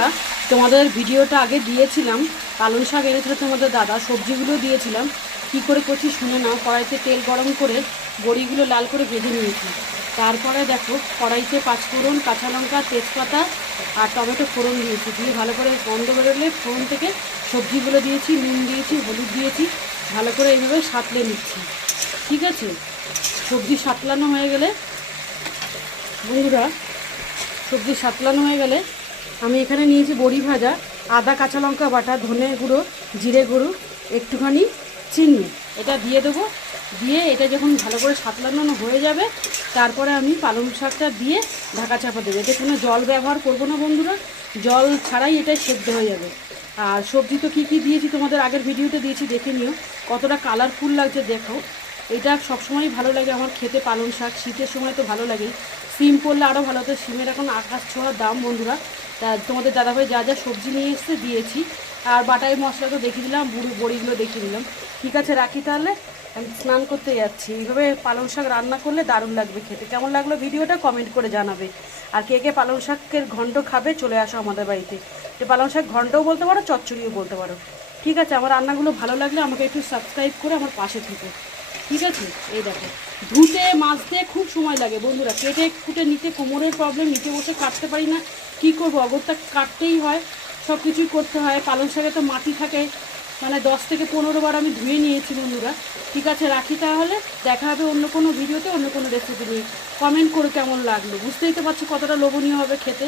বন্ধুরা, তোমাদের ভিডিওটা আগে দিয়েছিলাম, পালং শাক এনেছিল তোমাদের দাদা, সবজিগুলো দিয়েছিলাম। কি করে করছি শুনে নাও। কড়াইতে তেল গরম করে বড়িগুলো লাল করে ভেজে নিয়েছি। তারপরে দেখো কড়াইতে পাঁচফোড়ন, কাঁচা লঙ্কা, তেজপাতা আর টমেটো ফোড়ন দিয়েছি। দিয়ে ভালো করে গন্ধ বেরোলে ফোড়ন থেকে সবজিগুলো দিয়েছি, নুন দিয়েছি, হলুদ দিয়েছি, ভালো করে এইভাবে সাঁতলে নিচ্ছি। ঠিক আছে, সবজি সাঁতলানো হয়ে গেলে বন্ধুরা, সবজি সাঁতলানো হয়ে গেলে আমি এখানে নিয়েছি বড়ি ভাজা, আদা, কাঁচা লঙ্কা বাটা, ধনে গুঁড়ো, জিরে গুঁড়ো, একটুখানি চিনি, এটা দিয়ে দেবো। দিয়ে এটা যখন ভালো করে সাঁতলানো হয়ে যাবে, তারপরে আমি পালং শাকটা দিয়ে ঢাকা চাপা দেবো। এতে কোনো জল ব্যবহার করবো না বন্ধুরা, জল ছাড়াই এটা সেদ্ধ হয়ে যাবে। আর সবজি তো কী কী দিয়েছি তোমাদের আগের ভিডিওতে দিয়েছি, দেখে নিও। কতটা কালারফুল লাগছে দেখো। এটা সবসময়ই ভালো লাগে আমার খেতে, পালং শাক শীতের সময় তো ভালো লাগে। সিম পড়লে আরও ভালো হতো, সিমের এখন আকাশ ছোঁয়ার দাম বন্ধুরা। তা তোমাদের দাদাভাই যা যা সবজি নিয়ে এসে দিয়েছি, আর বাটাই মশলা তো দেখিয়ে দিলাম, বড়িগুলো দেখিয়ে দিলাম। ঠিক আছে, রাখি তাহলে, আমি স্নান করতে যাচ্ছি। এইভাবে পালং শাক রান্না করলে দারুণ লাগবে খেতে। কেমন লাগলো ভিডিওটা কমেন্ট করে জানাবে। আর কে কে পালং শাকের ঘন্ট খাবে চলে আসো আমাদের বাড়িতে। যে পালং শাক ঘন্টও বলতে পারো, চচ্চড়িও বলতে পারো। ঠিক আছে, আমার রান্নাগুলো ভালো লাগলে আমাকে একটু সাবস্ক্রাইব করে আমার পাশে থেকে। ঠিক আছে, এই দেখো ধুতে মাজতে খুব সময় লাগে বন্ধুরা। কেটে কুটে নিতে কোমরের প্রবলেম, নিচে বসে কাটতে পারি না, কী করবো, অগত্যা কাটতেই হয়, সব কিছুই করতে হয়। পালং শাকে তো মাটি থাকে, মানে 10 থেকে 15 বার আমি ধুয়ে নিয়েছি বন্ধুরা। ঠিক আছে, রাখি তাহলে, দেখা হবে অন্য কোনো ভিডিওতে, অন্য কোনো রেসিপি নিয়ে। কমেন্ট করে কেমন লাগলো, বুঝতেই তো পারছি কতটা লোভনীয় হবে খেতে।